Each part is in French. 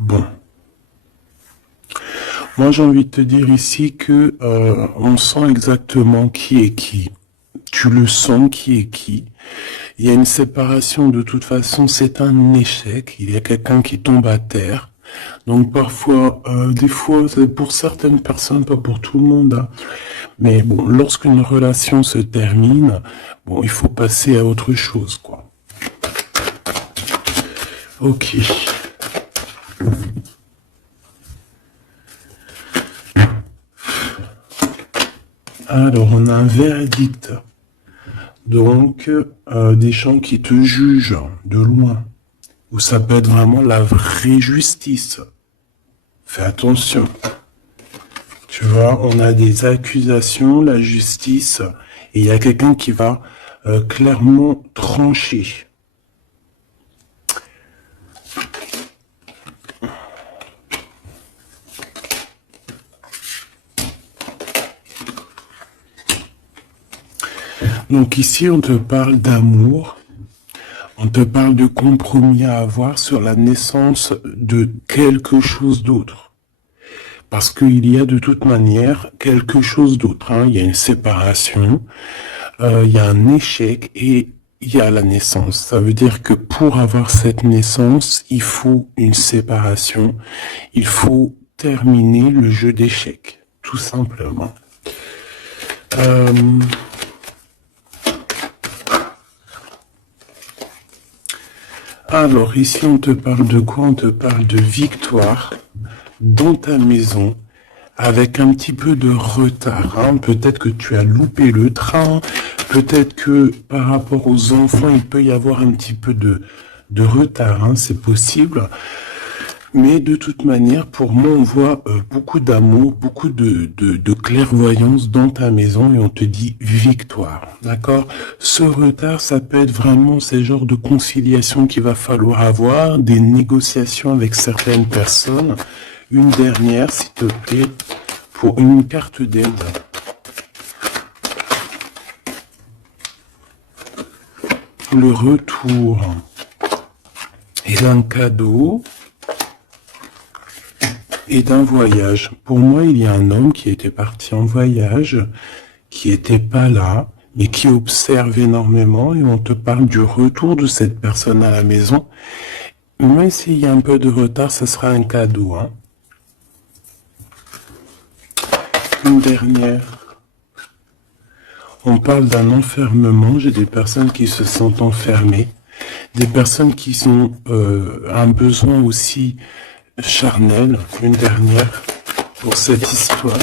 Bon. Moi, j'ai envie de te dire ici que on sent exactement qui est qui. Tu le sens qui est qui. Il y a une séparation de toute façon, c'est un échec. Il y a quelqu'un qui tombe à terre. Donc parfois, des fois, c'est pour certaines personnes, pas pour tout le monde, hein. Mais bon, lorsqu'une relation se termine, bon, il faut passer à autre chose, quoi. Ok. Alors, on a un verdict. Donc, des gens qui te jugent de loin, où ça peut être vraiment la vraie justice. Fais attention. Tu vois, on a des accusations, la justice, et il y a quelqu'un qui va clairement trancher. Donc ici, on te parle d'amour, on te parle de compromis à avoir sur la naissance de quelque chose d'autre. Parce qu'il y a de toute manière quelque chose d'autre, hein. Il y a une séparation, il y a un échec et il y a la naissance. Ça veut dire que pour avoir cette naissance, il faut une séparation, il faut terminer le jeu d'échecs, tout simplement. Alors, ici, on te parle de quoi? On te parle de victoire dans ta maison, avec un petit peu de retard, hein. Peut-être que tu as loupé le train, peut-être que par rapport aux enfants, il peut y avoir un petit peu de retard, hein. C'est possible. Mais de toute manière, pour moi, on voit beaucoup d'amour, beaucoup de clairvoyance dans ta maison et on te dit victoire, d'accord? Ce retard, ça peut être vraiment ces genres de conciliation qu'il va falloir avoir, des négociations avec certaines personnes. Une dernière, s'il te plaît, pour une carte d'aide. Le retour et d'un cadeau et d'un voyage. Pour moi, il y a un homme qui était parti en voyage, qui était pas là, mais qui observe énormément et on te parle du retour de cette personne à la maison. Même s'il y a un peu de retard, ce sera un cadeau, hein. Une dernière. On parle d'un enfermement. J'ai des personnes qui se sentent enfermées, des personnes qui ont un besoin aussi charnel. Une dernière pour cette histoire.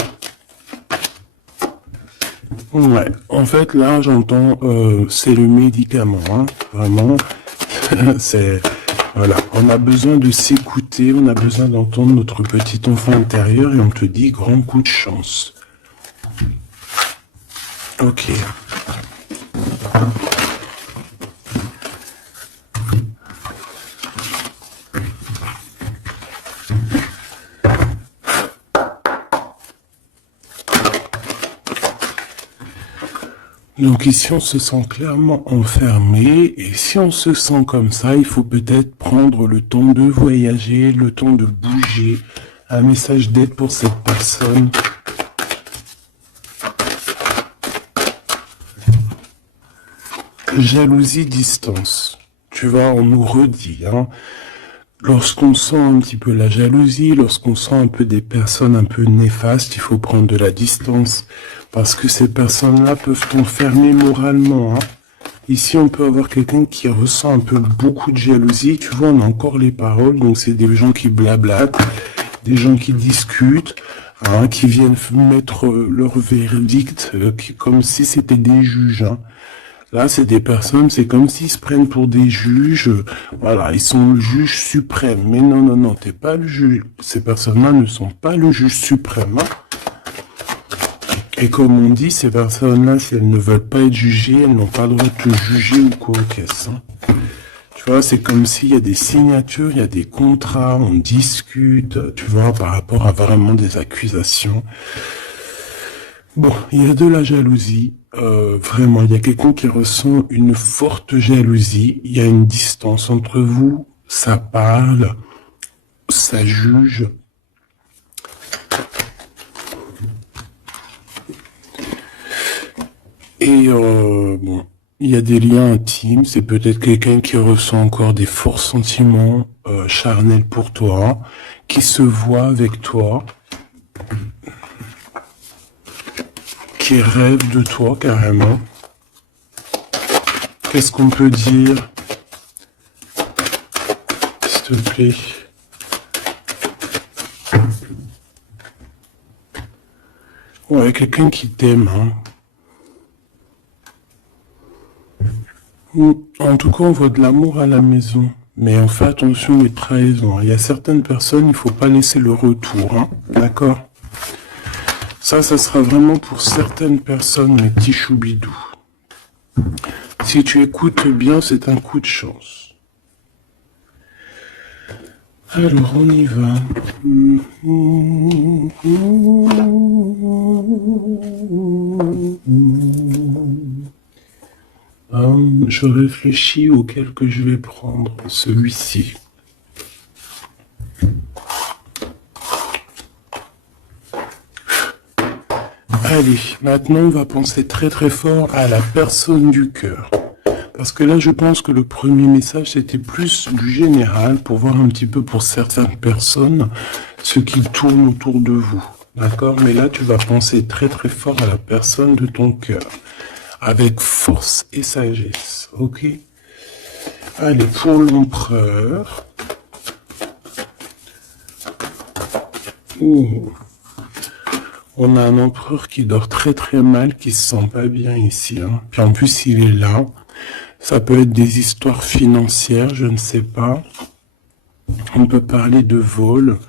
Ouais, en fait là j'entends c'est le médicament, hein. Vraiment, c'est voilà, on a besoin de s'écouter, on a besoin d'entendre notre petit enfant intérieur et on te dit grand coup de chance. Ok. Donc ici, on se sent clairement enfermé, et si on se sent comme ça, il faut peut-être prendre le temps de voyager, le temps de bouger. Un message d'aide pour cette personne. Jalousie, distance. Tu vois, on nous redit, hein. Lorsqu'on sent un petit peu la jalousie, lorsqu'on sent un peu des personnes un peu néfastes, il faut prendre de la distance. Parce que ces personnes-là peuvent t'enfermer moralement, hein. Ici, on peut avoir quelqu'un qui ressent un peu beaucoup de jalousie. Tu vois, on a encore les paroles. Donc, c'est des gens qui blablatent, des gens qui discutent, hein, qui viennent mettre leur verdict comme si c'était des juges, hein. Là, c'est des personnes, c'est comme s'ils se prennent pour des juges. Voilà, ils sont le juge suprême. Mais non, non, non, t'es pas le juge. Ces personnes-là ne sont pas le juge suprême, hein. Et comme on dit, ces personnes-là, si elles ne veulent pas être jugées, elles n'ont pas le droit de te juger ou quoi qu'est-ce, hein. Tu vois, c'est comme s'il y a des signatures, il y a des contrats, on discute, tu vois, par rapport à vraiment des accusations. Bon, il y a de la jalousie, vraiment, il y a quelqu'un qui ressent une forte jalousie, il y a une distance entre vous, ça parle, ça juge. Et bon, il y a des liens intimes, c'est peut-être quelqu'un qui ressent encore des forts sentiments charnels pour toi, qui se voit avec toi, qui rêve de toi carrément. Qu'est-ce qu'on peut dire, s'il te plaît? Ouais, quelqu'un qui t'aime, hein. En tout cas, on voit de l'amour à la maison. Mais on fait attention aux trahisons. Il y a certaines personnes, il ne faut pas laisser le retour, hein. D'accord? Ça sera vraiment pour certaines personnes, mes petits choubidous. Si tu écoutes bien, c'est un coup de chance. Alors, on y va. Je réfléchis auquel que je vais prendre. Celui-ci. Allez, maintenant on va penser très très fort à la personne du cœur. Parce que là je pense que le premier message c'était plus du général pour voir un petit peu pour certaines personnes ce qui tourne autour de vous. D'accord? Mais là tu vas penser très très fort à la personne de ton cœur. Avec force et sagesse. Ok? Allez, pour l'empereur. Ouh. On a un empereur qui dort très très mal, qui se sent pas bien ici. Hein. Puis en plus, il est là. Ça peut être des histoires financières, je ne sais pas. On peut parler de vol,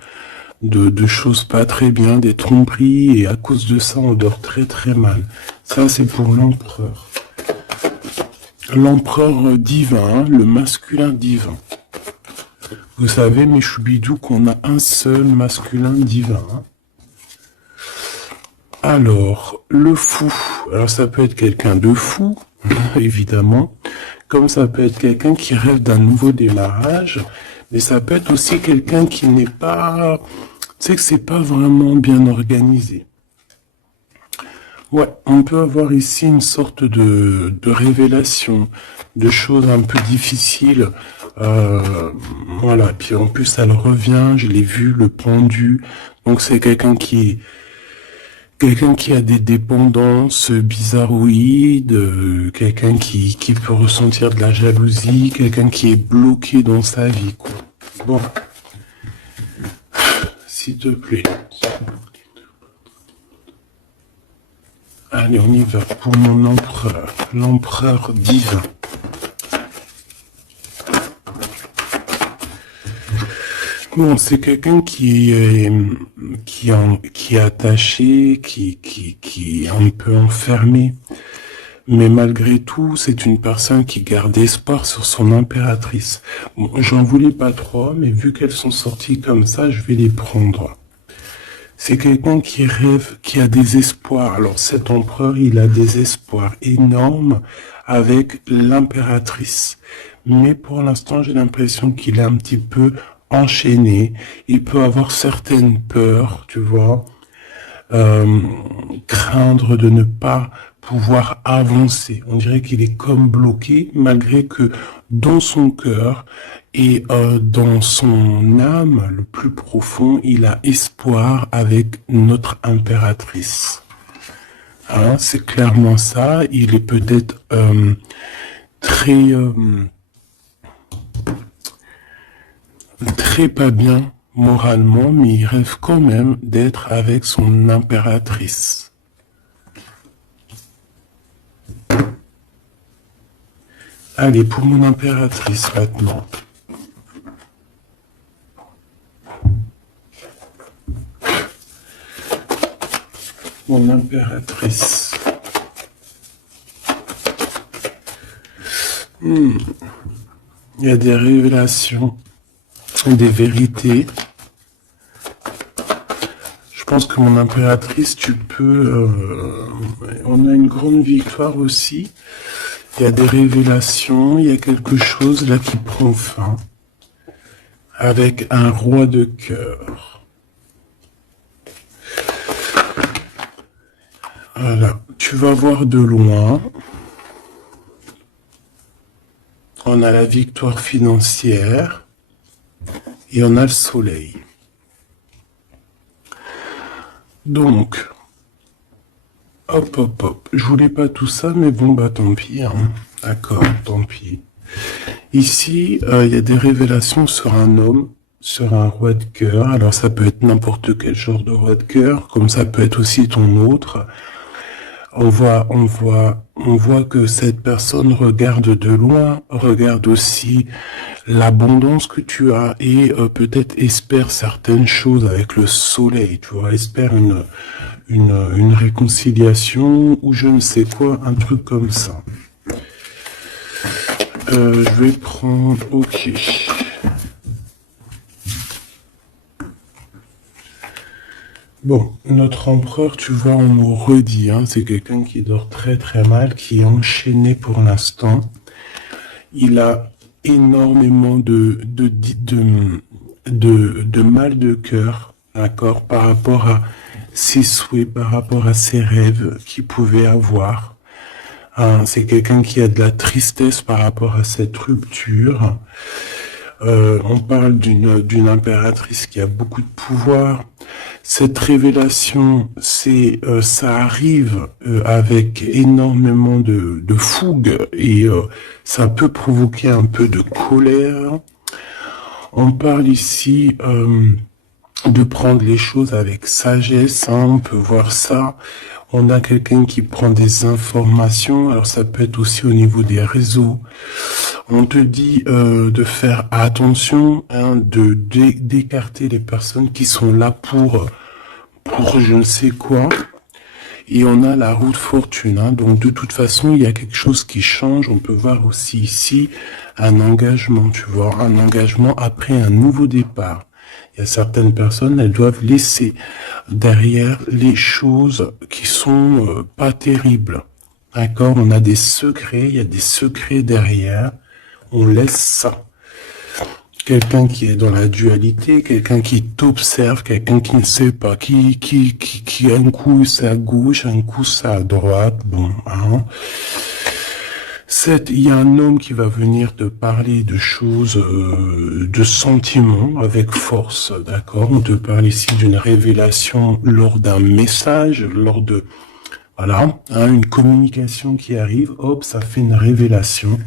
de choses pas très bien, des tromperies, et à cause de ça, on dort très très mal. Ça, c'est pour l'empereur. L'empereur divin, le masculin divin. Vous savez, mes choubidous, qu'on a un seul masculin divin. Hein. Alors, le fou. Alors, ça peut être quelqu'un de fou, évidemment. Comme ça peut être quelqu'un qui rêve d'un nouveau démarrage. Mais ça peut être aussi quelqu'un qui n'est pas... Tu sais que c'est pas vraiment bien organisé. Ouais, on peut avoir ici une sorte de révélation, de choses un peu difficiles. Voilà, puis en plus, elle revient, je l'ai vu, le pendu. Donc, c'est quelqu'un qui a des dépendances bizarroïdes, quelqu'un qui peut ressentir de la jalousie, quelqu'un qui est bloqué dans sa vie, quoi. Bon. S'il te plaît. Allez, on y va pour mon empereur, l'empereur divin. Bon, c'est quelqu'un qui est attaché, qui est un peu enfermé. Mais malgré tout, c'est une personne qui garde espoir sur son impératrice. Bon, j'en voulais pas trop, mais vu qu'elles sont sorties comme ça, je vais les prendre. C'est quelqu'un qui rêve, qui a des espoirs. Alors cet empereur, il a des espoirs énormes avec l'impératrice. Mais pour l'instant, j'ai l'impression qu'il est un petit peu enchaîné. Il peut avoir certaines peurs, tu vois. Craindre de ne pas pouvoir avancer. On dirait qu'il est comme bloqué, malgré que dans son cœur et dans son âme, le plus profond, il a espoir avec notre impératrice. Hein, c'est clairement ça. Il est peut-être très pas bien moralement, mais il rêve quand même d'être avec son impératrice. Allez, pour mon impératrice maintenant. Mon impératrice. Il y a des révélations, des vérités. Je pense que mon impératrice, tu peux... on a une grande victoire aussi. Il y a des révélations, il y a quelque chose là qui prend fin. avec un roi de cœur. Voilà, tu vas voir de loin. On a la victoire financière et on a le soleil. Donc, hop, hop, hop. Je voulais pas tout ça, mais bon, bah tant pis. Hein. D'accord, tant pis. Ici, il y a des révélations sur un homme, sur un roi de cœur. Alors, ça peut être n'importe quel genre de roi de cœur, comme ça peut être aussi ton autre. On voit que cette personne regarde de loin, regarde aussi l'abondance que tu as et peut-être espère certaines choses avec le soleil, tu vois, espère une réconciliation ou je ne sais quoi, un truc comme ça. Je vais prendre, ok. Bon, notre empereur, tu vois, on nous redit, hein, c'est quelqu'un qui dort très très mal, qui est enchaîné pour l'instant. Il a énormément de mal de cœur, d'accord, par rapport à ses souhaits, par rapport à ses rêves qu'il pouvait avoir. Hein, c'est quelqu'un qui a de la tristesse par rapport à cette rupture. On parle d'une impératrice qui a beaucoup de pouvoir. Cette révélation, ça arrive avec énormément de fougue et ça peut provoquer un peu de colère. On parle ici de prendre les choses avec sagesse, hein, on peut voir ça. On a quelqu'un qui prend des informations, alors ça peut être aussi au niveau des réseaux. On te dit de faire attention, hein, d'écarter les personnes qui sont là pour je ne sais quoi. Et on a la roue de fortune, hein, donc de toute façon, il y a quelque chose qui change. On peut voir aussi ici un engagement, tu vois, un engagement après un nouveau départ. Il y a certaines personnes, elles doivent laisser derrière les choses qui sont pas terribles. D'accord? On a des secrets, il y a des secrets derrière. On laisse ça. Quelqu'un qui est dans la dualité, quelqu'un qui t'observe, quelqu'un qui ne sait pas, qui un coup c'est à gauche, un coup c'est à droite, bon, hein. Il y a un homme qui va venir te parler de choses, de sentiments avec force, d'accord? On te parle ici d'une révélation lors d'un message, lors de, voilà, hein, une communication qui arrive, hop, ça fait une révélation.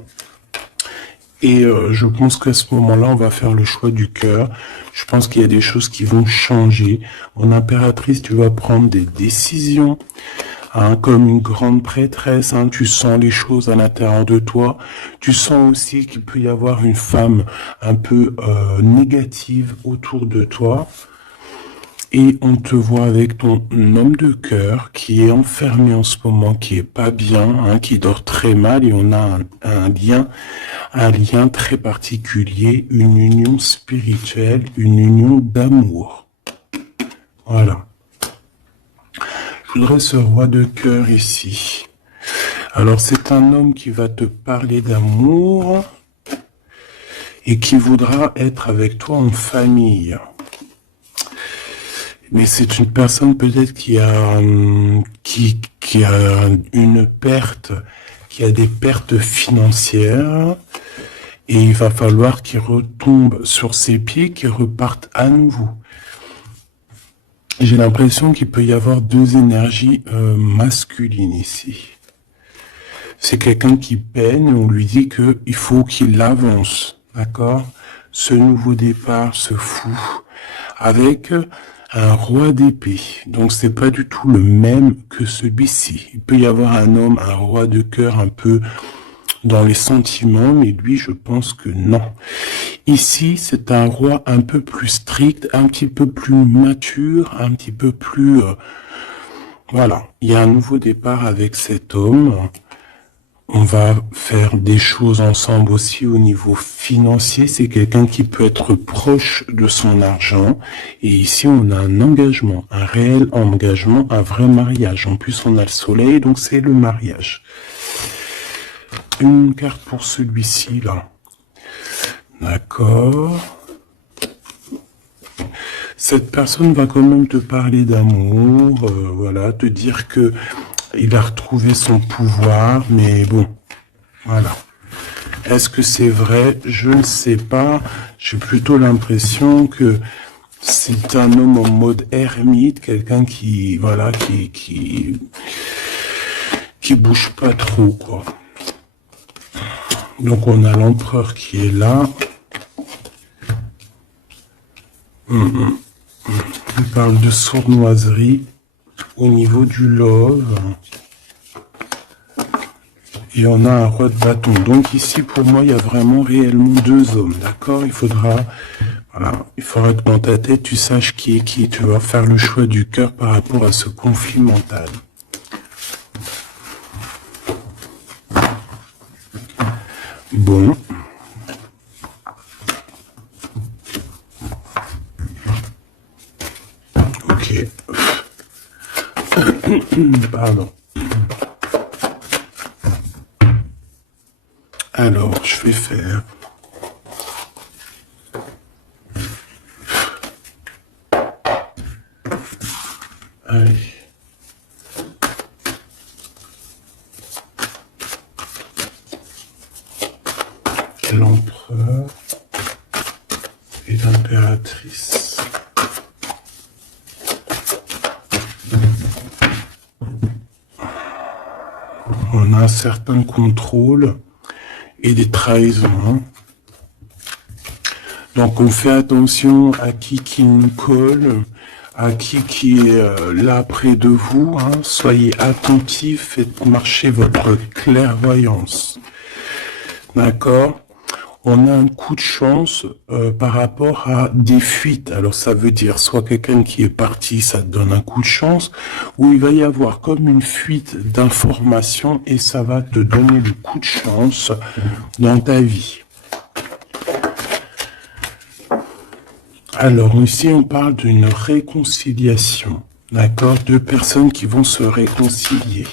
Et je pense qu'à ce moment-là, on va faire le choix du cœur. Je pense qu'il y a des choses qui vont changer. En impératrice, tu vas prendre des décisions. Hein, comme une grande prêtresse, hein, tu sens les choses à l'intérieur de toi. Tu sens aussi qu'il peut y avoir une femme un peu négative autour de toi. Et on te voit avec ton homme de cœur qui est enfermé en ce moment, qui est pas bien, hein, qui dort très mal, et on a un lien très particulier, une union spirituelle, une union d'amour. Voilà. Je voudrais ce roi de cœur ici. Alors c'est un homme qui va te parler d'amour et qui voudra être avec toi en famille. Mais c'est une personne peut-être qui a une perte, qui a des pertes financières, et il va falloir qu'il retombe sur ses pieds, qu'il reparte à nouveau. J'ai l'impression qu'il peut y avoir deux énergies masculines ici. C'est quelqu'un qui peine, et on lui dit qu'il faut qu'il avance, d'accord? Ce nouveau départ se fout avec un roi d'épée. Donc c'est pas du tout le même que celui-ci. Il peut y avoir un homme, un roi de cœur un peu dans les sentiments, mais lui je pense que non. Ici c'est un roi un peu plus strict, un petit peu plus mature, un petit peu plus... voilà, il y a un nouveau départ avec cet homme. On va faire des choses ensemble aussi au niveau financier. C'est quelqu'un qui peut être proche de son argent. Et ici, on a un engagement, un réel engagement, un vrai mariage. En plus, on a le soleil, donc c'est le mariage. Une carte pour celui-ci, là. D'accord. Cette personne va quand même te parler d'amour, voilà, te dire que il a retrouvé son pouvoir, mais bon, voilà. Est-ce que c'est vrai? Je ne sais pas. J'ai plutôt l'impression que c'est un homme en mode ermite, quelqu'un qui, voilà, qui bouge pas trop, quoi. Donc on a l'empereur qui est là. On parle de sournoiserie au niveau du love. Et on a un roi de bâton. Donc ici, pour moi, il y a vraiment réellement deux hommes, d'accord? Il faudra que dans ta tête, tu saches qui est qui. Tu vas faire le choix du cœur par rapport à ce conflit mental. Bon. Ok. Pardon. Alors, je vais faire... Allez. L'empereur et l'impératrice. On a un certain contrôle et des trahisons. Donc on fait attention à qui nous colle, à qui est là près de vous. Soyez attentifs, faites marcher votre clairvoyance. D'accord? On a un coup de chance par rapport à des fuites. Alors ça veut dire soit quelqu'un qui est parti, ça te donne un coup de chance, ou il va y avoir comme une fuite d'informations et ça va te donner le coup de chance dans ta vie. Alors ici on parle d'une réconciliation, d'accord? Deux personnes qui vont se réconcilier.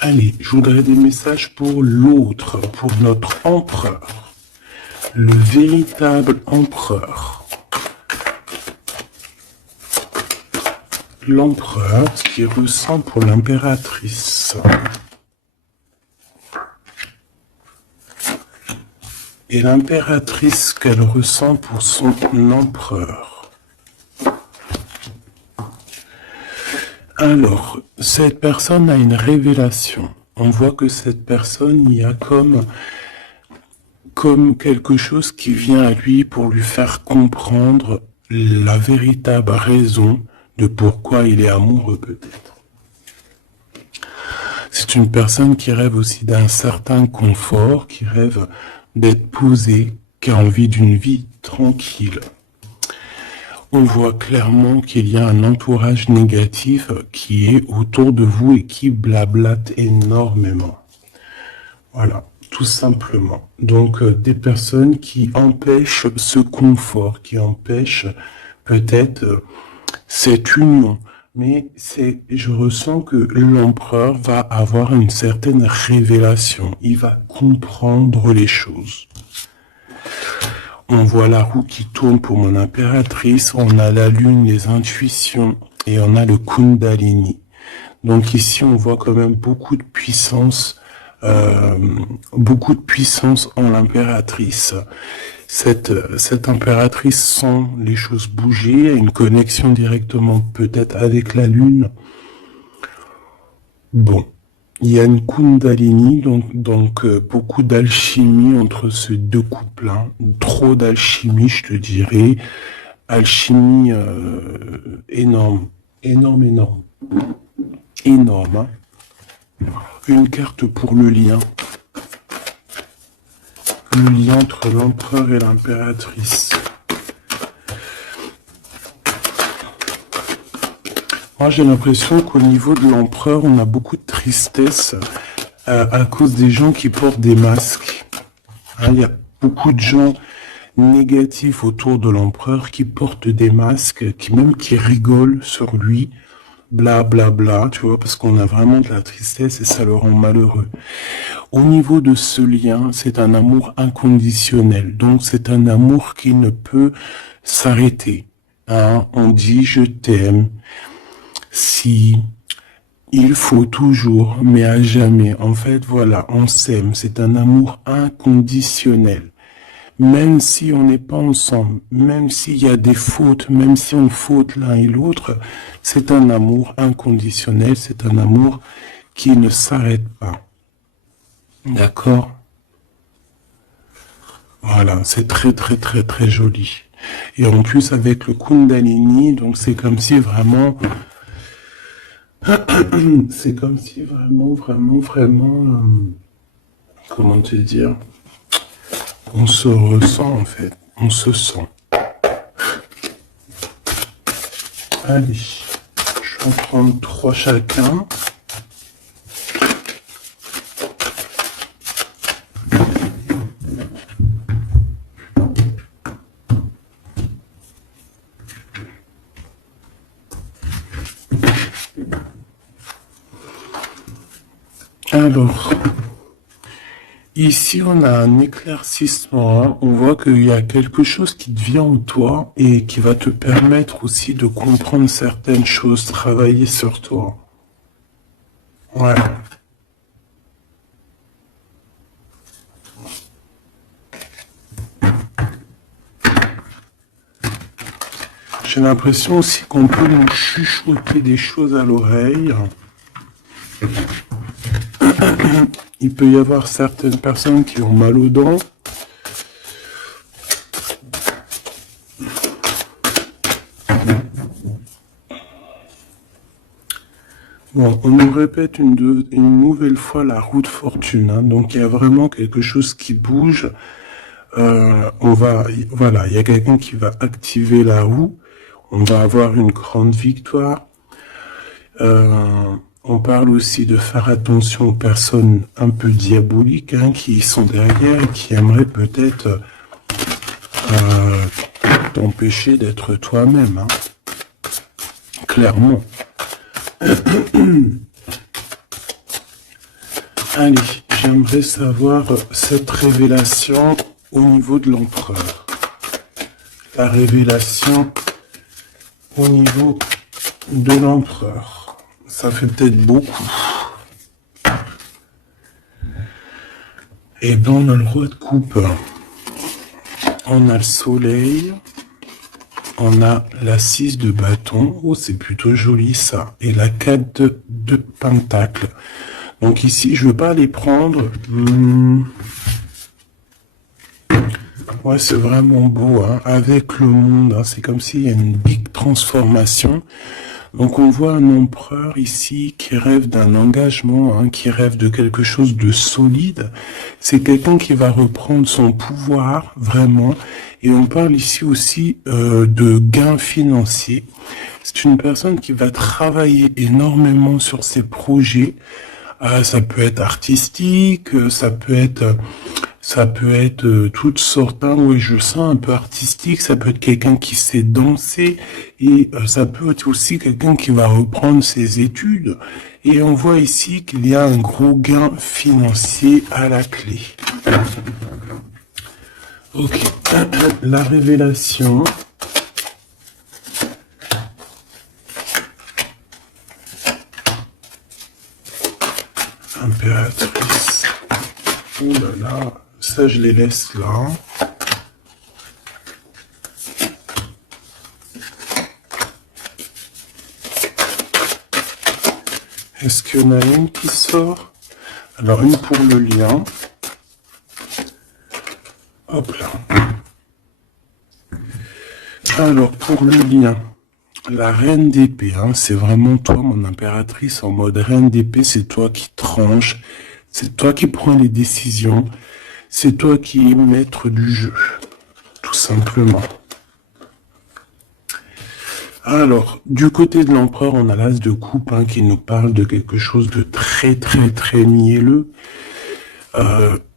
Allez, je voudrais des messages pour l'autre, pour notre empereur, le véritable empereur. L'empereur, ce qu'il ressent pour l'impératrice. Et l'impératrice qu'elle ressent pour son empereur. Alors, cette personne a une révélation. On voit que cette personne, il y a comme quelque chose qui vient à lui pour lui faire comprendre la véritable raison de pourquoi il est amoureux peut-être. C'est une personne qui rêve aussi d'un certain confort, qui rêve d'être posée, qui a envie d'une vie tranquille. On voit clairement qu'il y a un entourage négatif qui est autour de vous et qui blablate énormément. Voilà, tout simplement. Donc, des personnes qui empêchent ce confort, qui empêchent peut-être cette union. Mais je ressens que l'empereur va avoir une certaine révélation. Il va comprendre les choses. On voit la roue qui tourne pour mon impératrice, on a la lune, les intuitions, et on a le Kundalini. Donc ici, on voit quand même beaucoup de puissance en l'impératrice. Cette impératrice sent les choses bouger, a une connexion directement peut-être avec la lune. Bon. Il y a une Kundalini, donc beaucoup d'alchimie entre ces deux couples, trop d'alchimie, je te dirais, alchimie énorme. Une carte pour le lien entre l'empereur et l'impératrice. Moi, j'ai l'impression qu'au niveau de l'empereur, on a beaucoup de tristesse à cause des gens qui portent des masques. Il y a beaucoup de gens négatifs autour de l'empereur qui portent des masques, qui rigolent sur lui. bla bla bla, tu vois, parce qu'on a vraiment de la tristesse et ça le rend malheureux. Au niveau de ce lien, c'est un amour inconditionnel. Donc c'est un amour qui ne peut s'arrêter. Hein, on dit je t'aime si il faut toujours, mais à jamais. En fait, voilà, on s'aime. C'est un amour inconditionnel. Même si on n'est pas ensemble, même s'il y a des fautes, même si on faute l'un et l'autre, c'est un amour inconditionnel, c'est un amour qui ne s'arrête pas. D'accord? Voilà, c'est très très très très joli. Et en plus avec le Kundalini, donc c'est comme si vraiment, c'est comme si vraiment, comment te dire, on se ressent en fait, on se sent. Allez, je vais en prendre 3 chacun. Alors, ici on a un éclaircissement, hein. On voit qu'il y a quelque chose qui devient en toi et qui va te permettre aussi de comprendre certaines choses, travailler sur toi. Ouais. J'ai l'impression aussi qu'on peut nous chuchoter des choses à l'oreille. Il peut y avoir certaines personnes qui ont mal aux dents. Bon, on nous répète une nouvelle fois la roue de fortune. Hein. Donc il y a vraiment quelque chose qui bouge. Voilà, il y a quelqu'un qui va activer la roue. On va avoir une grande victoire. On parle aussi de faire attention aux personnes un peu diaboliques, hein, qui sont derrière et qui aimeraient peut-être t'empêcher d'être toi-même. Hein. Clairement. Allez, j'aimerais savoir cette révélation au niveau de l'empereur. La révélation au niveau de l'empereur. Ça fait peut-être beaucoup. Et bien, on a le roi de coupe. On a le soleil. On a la 6 de bâton. Oh, c'est plutôt joli ça. Et la 4 de pentacle. Donc ici, je ne veux pas les prendre. Ouais, c'est vraiment beau. Hein. Avec le monde, hein, c'est comme s'il y a une big transformation. Donc on voit un empereur ici qui rêve d'un engagement, hein, qui rêve de quelque chose de solide. C'est quelqu'un qui va reprendre son pouvoir, vraiment. Et on parle ici aussi de gains financiers. C'est une personne qui va travailler énormément sur ses projets. Ça peut être artistique, ça peut être toutes sortes, hein, oui, je sens un peu artistique, ça peut être quelqu'un qui sait danser, et ça peut être aussi quelqu'un qui va reprendre ses études. Et on voit ici qu'il y a un gros gain financier à la clé. Ok, la révélation. Impératrice. Oh là là. Ça, je les laisse là. Est-ce qu'il y en a une qui sort? Alors, une pour le lien. Hop là. Alors, pour le lien, la reine d'épée, hein, c'est vraiment toi, mon impératrice, en mode reine d'épée, c'est toi qui tranches, c'est toi qui prends les décisions. C'est toi qui es maître du jeu, tout simplement. Alors, du côté de l'empereur, on a l'as de coupe, hein, qui nous parle de quelque chose de très très très mielleux.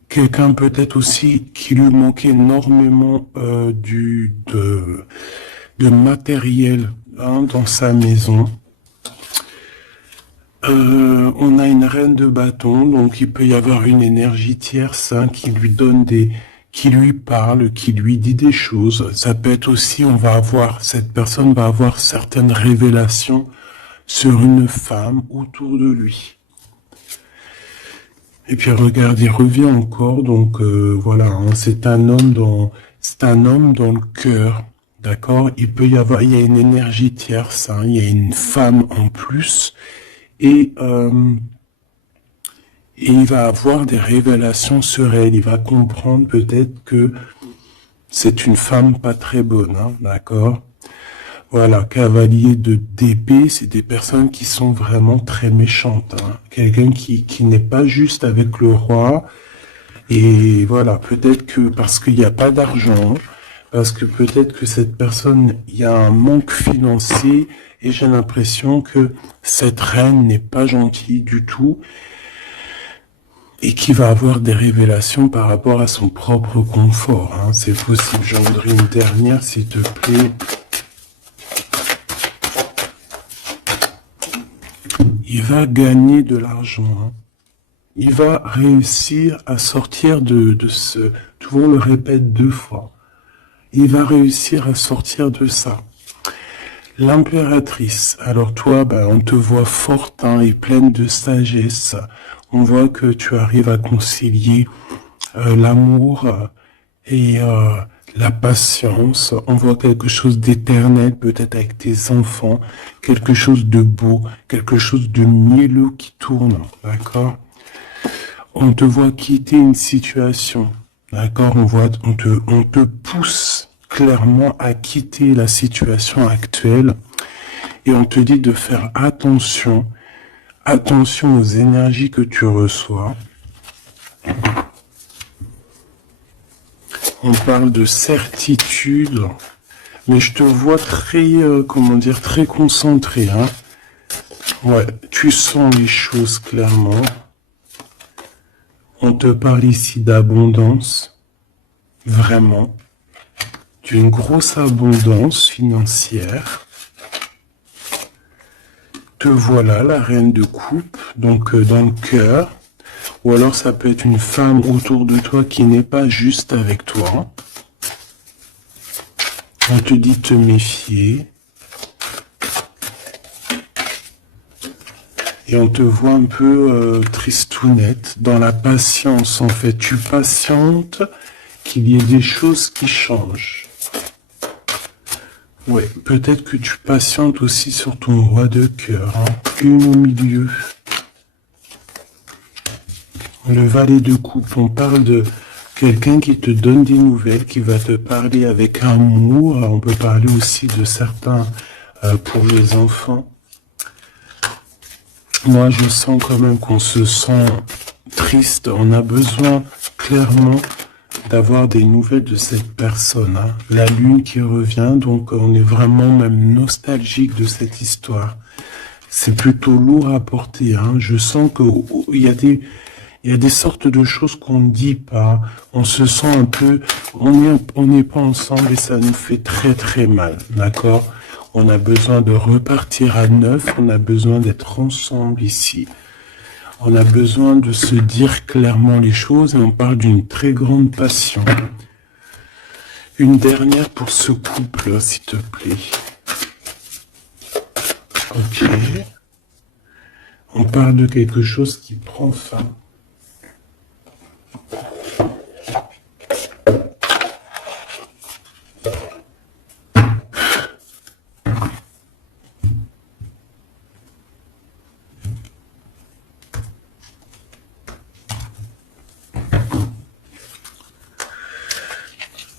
Quelqu'un peut-être aussi qui lui manquait énormément de matériel, hein, dans sa maison. On a une reine de bâton, donc il peut y avoir une énergie tierce hein, qui lui donne qui lui parle, qui lui dit des choses. Ça peut être aussi, cette personne va avoir certaines révélations sur une femme autour de lui. Et puis regarde, il revient encore, donc voilà, hein, c'est un homme dans le cœur, d'accord. Il y a une énergie tierce, hein, il y a une femme en plus, et il va avoir des révélations sur elle. Il va comprendre peut-être que c'est une femme pas très bonne, hein, d'accord. Voilà, cavalier d'épée, c'est des personnes qui sont vraiment très méchantes. Hein. Quelqu'un qui n'est pas juste avec le roi. Et voilà, peut-être que parce qu'il n'y a pas d'argent, parce que peut-être que cette personne, il y a un manque financier, et j'ai l'impression que cette reine n'est pas gentille du tout, et qui va avoir des révélations par rapport à son propre confort. Hein. C'est possible. J'en voudrais une dernière, s'il te plaît. Il va gagner de l'argent. Hein. Il va réussir à sortir de ce... Tu vois, on le répète 2 fois. Il va réussir à sortir de ça. L'impératrice. Alors toi, on te voit forte hein, et pleine de sagesse. On voit que tu arrives à concilier l'amour et la patience. On voit quelque chose d'éternel, peut-être avec tes enfants, quelque chose de beau, quelque chose de mielleux qui tourne, d'accord? On te voit quitter une situation, d'accord? On te pousse clairement à quitter la situation actuelle et on te dit de faire attention aux énergies que tu reçois. On parle de certitude, mais je te vois très, très concentré. Hein. Ouais, tu sens les choses clairement. On te parle ici d'abondance, vraiment, d'une grosse abondance financière. Te voilà, la reine de coupe, donc dans le cœur. Ou alors ça peut être une femme autour de toi qui n'est pas juste avec toi. On te dit de te méfier. Et on te voit un peu tristounette, dans la patience en fait. Tu patientes qu'il y ait des choses qui changent. Ouais, peut-être que tu patientes aussi sur ton roi de cœur. Hein. Une au milieu. Le valet de coupe, on parle de quelqu'un qui te donne des nouvelles, qui va te parler avec amour. On peut parler aussi de certains pour les enfants. Moi, je sens quand même qu'on se sent triste. On a besoin clairement d'avoir des nouvelles de cette personne. Hein. La lune qui revient, donc on est vraiment même nostalgique de cette histoire. C'est plutôt lourd à porter. Hein. Je sens qu'il y a des sortes de choses qu'on ne dit pas. On se sent un peu... On n'est pas ensemble et ça nous fait très très mal. D'accord ? On a besoin de repartir à neuf. On a besoin d'être ensemble ici. On a besoin de se dire clairement les choses et on parle d'une très grande passion. Une dernière pour ce couple, s'il te plaît. Ok. On parle de quelque chose qui prend fin.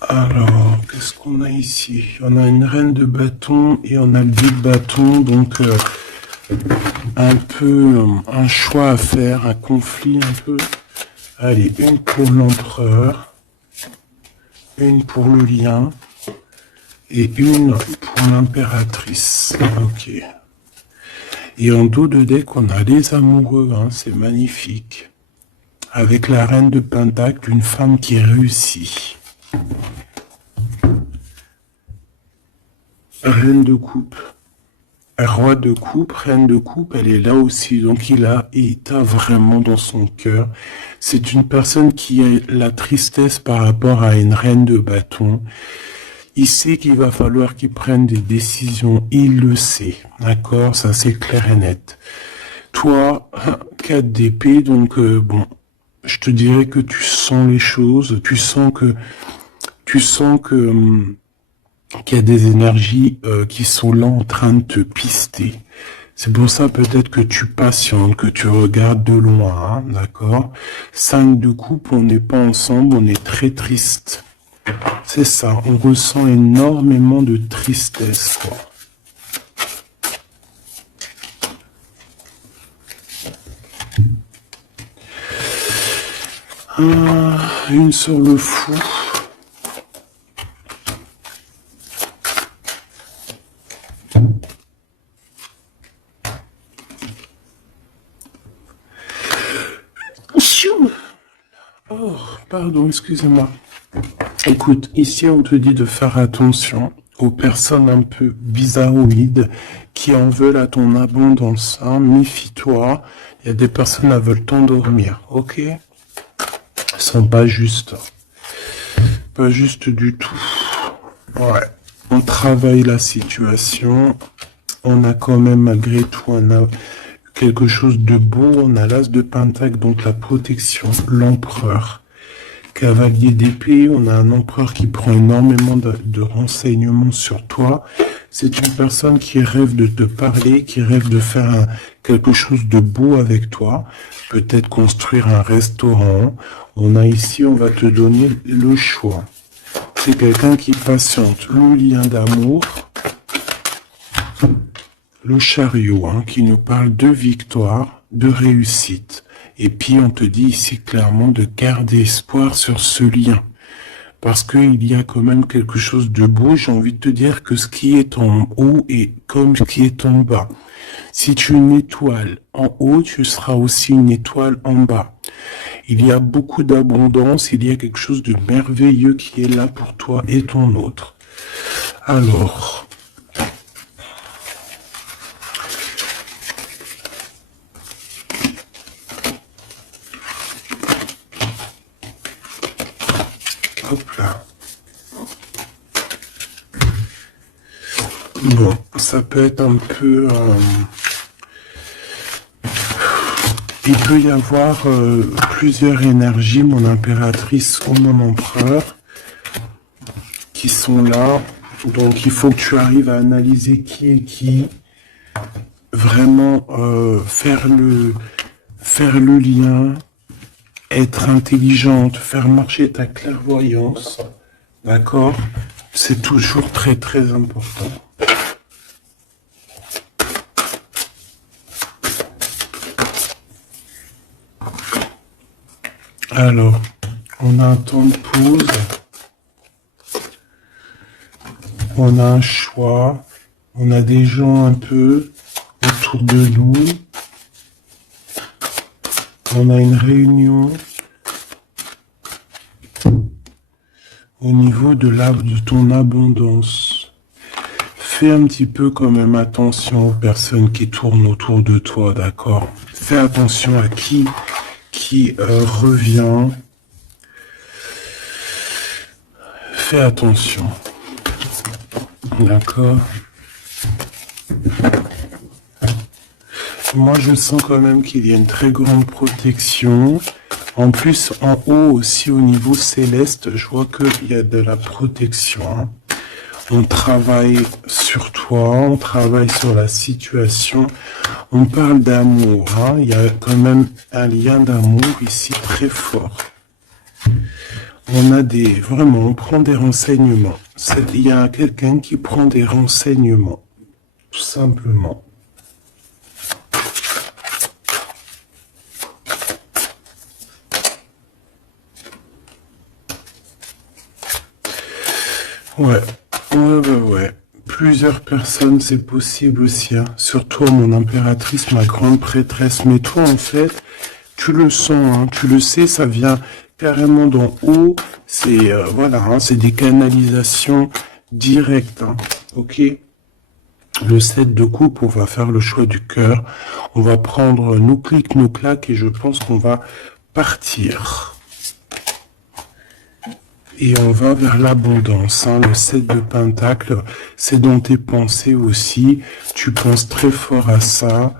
Alors, qu'est-ce qu'on a ici? On a une reine de bâton et on a le dé de bâton, donc un peu un choix à faire, un conflit un peu. Allez, une pour l'empereur, une pour le lien et une pour l'impératrice. Ok. Et en dos de deck, on a les amoureux, hein, c'est magnifique. Avec la reine de pentacle, une femme qui réussit. Reine de coupe. Roi de coupe, reine de coupe, elle est là aussi. Donc il t'a vraiment dans son cœur. C'est une personne qui a la tristesse par rapport à une reine de bâton. Il sait qu'il va falloir qu'il prenne des décisions. Il le sait. D'accord? Ça, c'est clair et net. Toi, 4 d'épée, donc bon, je te dirais que tu sens les choses. Tu sens que qu'il y a des énergies qui sont là en train de te pister. C'est pour ça peut-être que tu patientes, que tu regardes de loin, hein, d'accord? 5 de coupe, on n'est pas ensemble, on est très triste. C'est ça, on ressent énormément de tristesse, quoi. Une sur le fou. Oh, pardon, excusez-moi. Écoute, ici on te dit de faire attention aux personnes un peu bizarroïdes qui en veulent à ton abondance. Hein. Méfie-toi, il y a des personnes qui veulent t'endormir, ok? Elles sont pas justes. Pas justes du tout. Ouais. On travaille la situation. On a quand même, malgré tout, on a quelque chose de beau. On a l'as de pentacle, donc la protection, l'empereur. Cavalier d'épée, on a un empereur qui prend énormément de renseignements sur toi. C'est une personne qui rêve de te parler, qui rêve de faire quelque chose de beau avec toi. Peut-être construire un restaurant. On a ici, on va te donner le choix. C'est quelqu'un qui patiente. Le lien d'amour. Le chariot, hein, qui nous parle de victoire, de réussite. Et puis on te dit ici clairement de garder espoir sur ce lien. Parce qu'il y a quand même quelque chose de beau. J'ai envie de te dire que ce qui est en haut est comme ce qui est en bas. Si tu es une étoile en haut, tu seras aussi une étoile en bas. Il y a beaucoup d'abondance, il y a quelque chose de merveilleux qui est là pour toi et ton autre. Alors... Hop là. Bon, ça peut être un peu... il peut y avoir plusieurs énergies, mon impératrice ou mon empereur, qui sont là. Donc il faut que tu arrives à analyser qui est qui. Vraiment faire le lien. Être intelligente, faire marcher ta clairvoyance, d'accord? C'est toujours très très important. Alors, on a un temps de pause, on a un choix, on a des gens un peu autour de nous. On a une réunion au niveau de ton abondance. Fais un petit peu quand même attention aux personnes qui tournent autour de toi, d'accord? Fais attention à qui revient. Fais attention. D'accord? Moi, je sens quand même qu'il y a une très grande protection. En plus, en haut aussi, au niveau céleste, je vois qu'il y a de la protection. On travaille sur toi, on travaille sur la situation. On parle d'amour. Hein. Il y a quand même un lien d'amour ici très fort. Vraiment, on prend des renseignements. Il y a quelqu'un qui prend des renseignements, tout simplement. Ouais. Plusieurs personnes, c'est possible aussi. Hein. Surtout mon impératrice, ma grande prêtresse. Mais toi, en fait, tu le sens, hein, tu le sais, ça vient carrément d'en haut. C'est c'est des canalisations directes. Hein, ok? Le 7 de coupe, on va faire le choix du cœur. On va prendre nos clics, nos claques et je pense qu'on va partir. Et on va vers l'abondance. Hein. Le 7 de pentacle, c'est dans tes pensées aussi. Tu penses très fort à ça.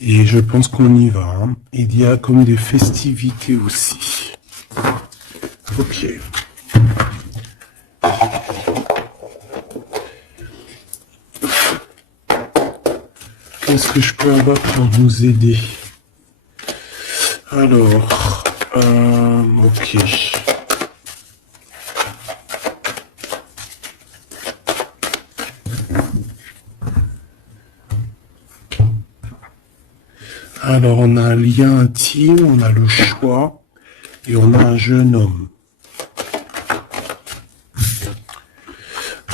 Et je pense qu'on y va. Hein. Il y a comme des festivités aussi. Ok. Qu'est-ce que je peux avoir pour nous aider? Alors, ok. Alors, on a un lien intime, on a le choix et on a un jeune homme.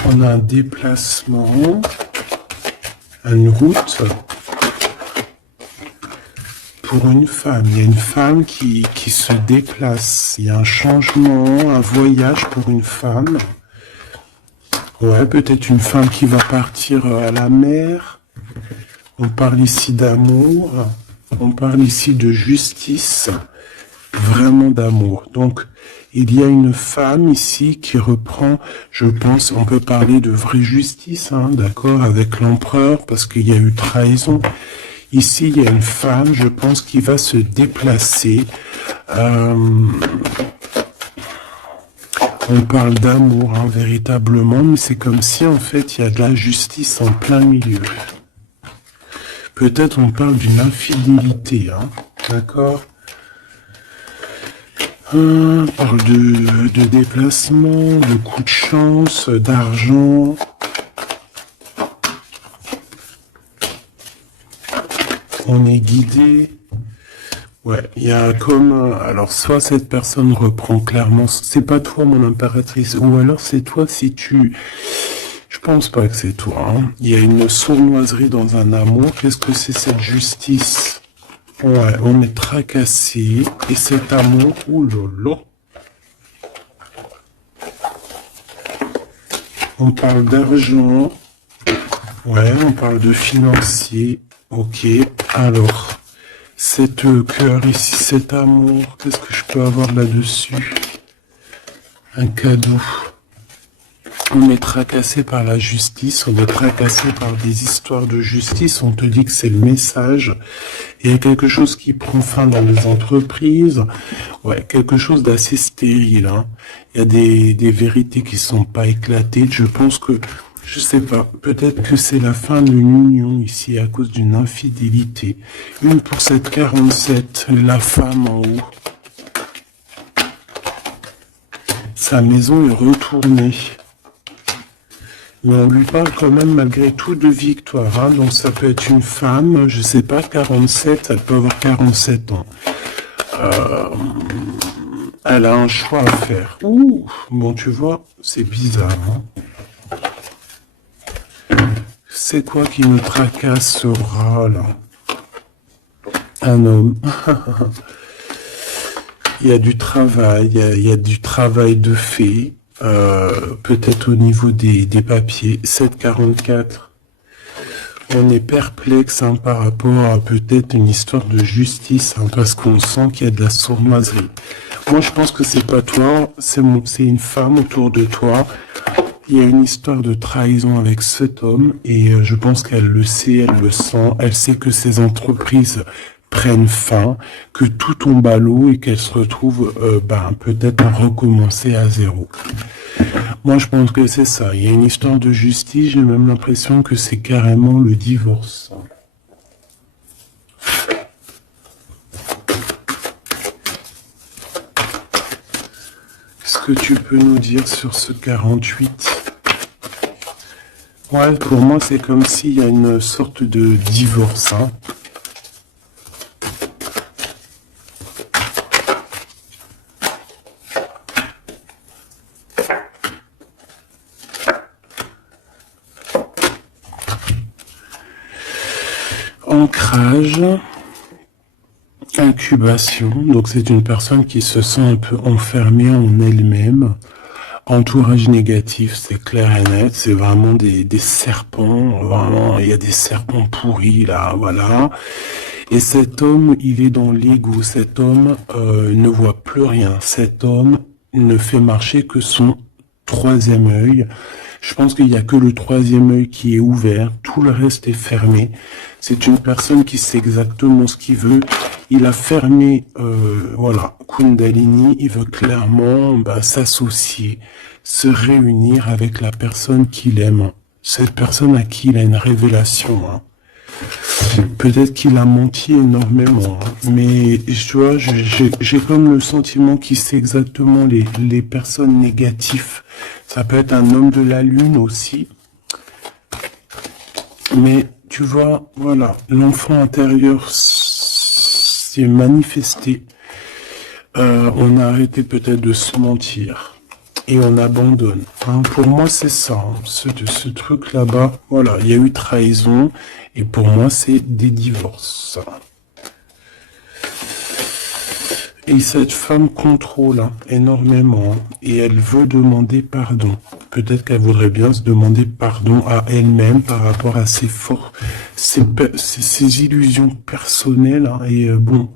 On a un déplacement, une route pour une femme. Il y a une femme qui se déplace. Il y a un changement, un voyage pour une femme. Ouais, peut-être une femme qui va partir à la mer. On parle ici d'amour. On parle ici de justice. Vraiment d'amour. Donc, il y a une femme ici qui reprend, je pense, on peut parler de vraie justice, hein, d'accord, avec l'empereur, parce qu'il y a eu trahison. Ici, il y a une femme, je pense, qui va se déplacer. On parle d'amour, hein, véritablement, mais c'est comme si, en fait, il y a de la justice en plein milieu. Peut-être on parle d'une infidélité, hein, d'accord. On parle de déplacement, de coup de chance, d'argent. On est guidé. Ouais, il y a comme... alors, soit cette personne reprend clairement... C'est pas toi, mon impératrice. Ou alors c'est toi si tu... Je pense pas que c'est toi. Hein. Il y a une sournoiserie dans un amour. Qu'est-ce que c'est cette justice? Ouais, on est tracassé. Et cet amour, oulala. On parle d'argent. Ouais, on parle de financier. Ok, alors, cet cœur ici, cet amour, qu'est-ce que je peux avoir là-dessus? Un cadeau. On est tracassé par la justice, on est tracassé par des histoires de justice, on te dit que c'est le message. Il y a quelque chose qui prend fin dans les entreprises, ouais, quelque chose d'assez stérile. Hein. Il y a des vérités qui sont pas éclatées. Je pense que, je sais pas, peut-être que c'est la fin d'une union ici à cause d'une infidélité. Une pour cette 47, la femme en haut. Sa maison est retournée. Mais on lui parle quand même malgré tout de victoire. Hein. Donc ça peut être une femme, je sais pas, 47, elle peut avoir 47 ans. Elle a un choix à faire. Ouh, bon tu vois, c'est bizarre. Hein. C'est quoi qui nous tracasse ce rat là? Un homme. Il y a du travail, il y a du travail de fait. Peut-être au niveau des papiers, 744. On est perplexe hein, par rapport à peut-être une histoire de justice, hein, parce qu'on sent qu'il y a de la sournoiserie. Moi, je pense que c'est pas toi, c'est une femme autour de toi. Il y a une histoire de trahison avec cet homme, et je pense qu'elle le sait, elle le sent, elle sait que ces entreprises prennent fin, que tout tombe à l'eau et qu'elle se retrouve peut-être à recommencer à zéro. Moi, je pense que c'est ça. Il y a une histoire de justice. J'ai même l'impression que c'est carrément le divorce. Qu'est-ce que tu peux nous dire sur ce 48? Ouais, pour moi, c'est comme s'il y a une sorte de divorce. Hein. Ancrage, incubation, donc c'est une personne qui se sent un peu enfermée en elle-même, Entourage négatif, c'est clair et net, c'est vraiment des serpents, vraiment, il y a des serpents pourris là, voilà. Et cet homme, il est dans l'ego, cet homme ne voit plus rien, cet homme ne fait marcher que son troisième œil. Je pense qu'il n'y a que le troisième œil qui est ouvert, tout le reste est fermé. C'est une personne qui sait exactement ce qu'il veut. Il a fermé, voilà, Kundalini, il veut clairement s'associer, se réunir avec la personne qu'il aime. Cette personne à qui il a une révélation. Hein. Peut-être qu'il a menti énormément, hein. Mais tu vois, j'ai comme le sentiment qu'il sait exactement les personnes négatives. Ça peut être un homme de la lune aussi. Mais tu vois, voilà, l'enfant intérieur s'est manifesté. On a arrêté peut-être de se mentir. Et on abandonne. Hein. Pour moi, c'est ça. Hein. Ce truc là-bas, voilà, il y a eu trahison. Et pour moi, c'est des divorces. Et cette femme contrôle hein, énormément. Et elle veut demander pardon. Peut-être qu'elle voudrait bien se demander pardon à elle-même par rapport à ses illusions personnelles. Hein. Et bon...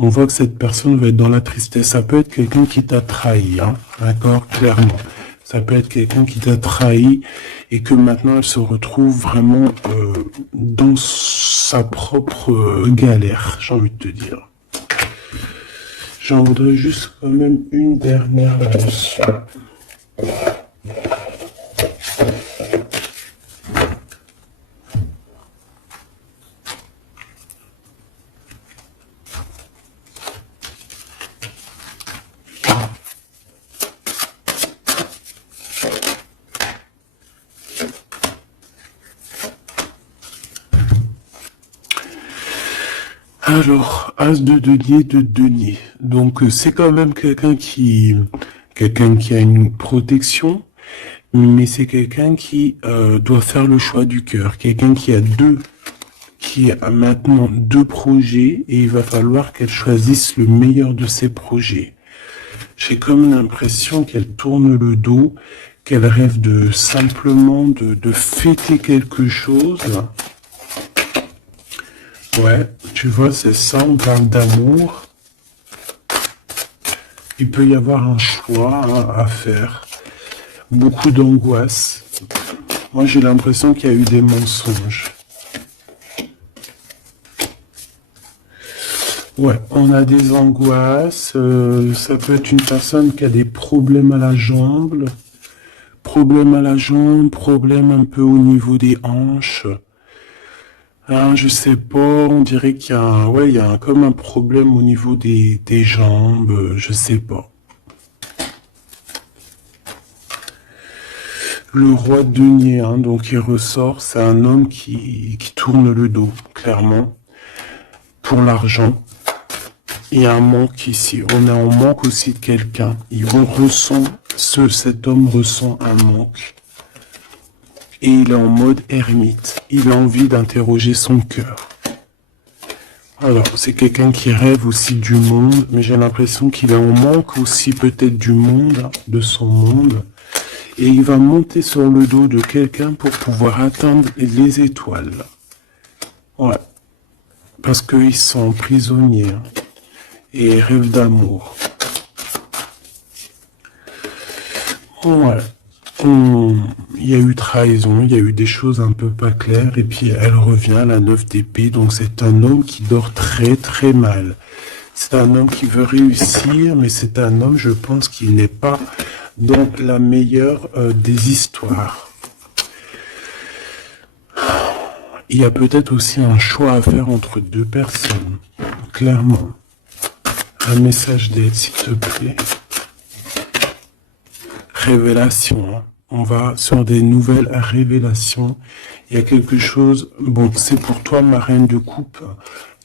On voit que cette personne va être dans la tristesse. Ça peut être quelqu'un qui t'a trahi, hein, d'accord, clairement. Ça peut être quelqu'un qui t'a trahi et que maintenant elle se retrouve vraiment dans sa propre galère, j'ai envie de te dire. J'en voudrais juste quand même une dernière là-dessus. Alors, As de denier. Donc, c'est quand même quelqu'un qui a une protection, mais c'est quelqu'un qui doit faire le choix du cœur. Quelqu'un qui a maintenant deux projets et il va falloir qu'elle choisisse le meilleur de ses projets. J'ai comme l'impression qu'elle tourne le dos, qu'elle rêve simplement de fêter quelque chose. Ouais, tu vois, c'est ça, on parle d'amour. Il peut y avoir un choix hein, à faire. Beaucoup d'angoisse. Moi, j'ai l'impression qu'il y a eu des mensonges. Ouais, on a des angoisses. Ça peut être une personne qui a des problèmes à la jambe. Problèmes un peu au niveau des hanches. Ah, je sais pas, on dirait qu'il y a, ouais, il y a comme un problème au niveau des jambes, je sais pas. Le roi de denier, hein, donc il ressort, c'est un homme qui tourne le dos, clairement, pour l'argent. Il y a un manque ici, on est en manque aussi de quelqu'un. Cet homme ressent un manque. Et il est en mode ermite. Il a envie d'interroger son cœur. Alors, c'est quelqu'un qui rêve aussi du monde, mais j'ai l'impression qu'il est en manque aussi peut-être du monde, de son monde. Et il va monter sur le dos de quelqu'un pour pouvoir atteindre les étoiles. Ouais. Parce qu'ils sont prisonniers. Hein, et rêvent d'amour. Ouais. Il y a eu trahison, il y a eu des choses un peu pas claires, et puis elle revient à la 9 d'épée, donc c'est un homme qui dort très très mal. C'est un homme qui veut réussir, mais c'est un homme, je pense, qui n'est pas dans la meilleure des histoires. Il y a peut-être aussi un choix à faire entre deux personnes, clairement. Un message d'aide, s'il te plaît. Révélation, hein. On va sur des nouvelles révélations. Il y a quelque chose, bon, c'est pour toi, ma reine de coupe,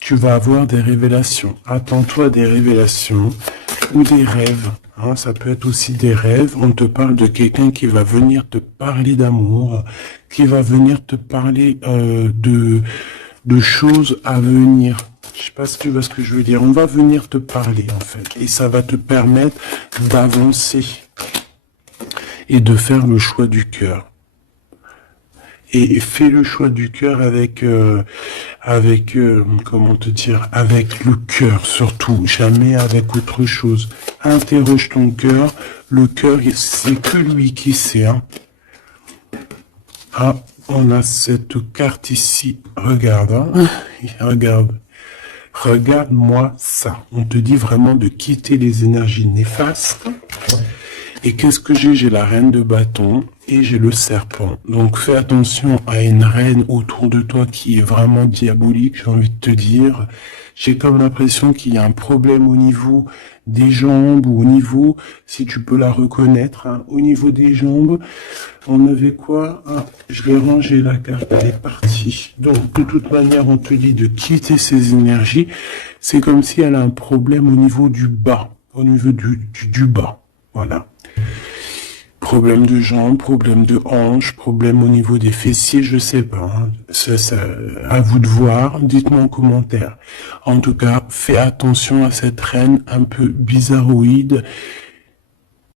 tu vas avoir des révélations. Attends-toi à des révélations ou des rêves. Hein, ça peut être aussi des rêves. On te parle de quelqu'un qui va venir te parler d'amour, qui va venir te parler de choses à venir. Je sais pas si tu vois ce que je veux dire. On va venir te parler, en fait. Et ça va te permettre d'avancer. et de faire le choix du cœur. Et fais le choix du cœur avec, comment te dire, avec le cœur surtout, jamais avec autre chose. Interroge ton cœur. Le cœur, c'est que lui qui sait. Hein. Ah, on a cette carte ici. Regarde, hein. Regarde. Regarde-moi ça. On te dit vraiment de quitter les énergies néfastes. Et qu'est-ce que j'ai? J'ai la reine de bâton et j'ai le serpent. Donc fais attention à une reine autour de toi qui est vraiment diabolique, j'ai envie de te dire. J'ai comme l'impression qu'il y a un problème au niveau des jambes ou au niveau, si tu peux la reconnaître, hein, au niveau des jambes. On avait quoi? Ah, je l'ai rangé la carte, elle est partie. Donc de toute manière, on te dit de quitter ces énergies. C'est comme si elle a un problème au niveau du bas, au niveau du bas. Voilà. Problème de jambes, problème de hanches, problème au niveau des fessiers, je sais pas. Hein. Ça, à vous de voir, dites-moi en commentaire. En tout cas, fais attention à cette reine un peu bizarroïde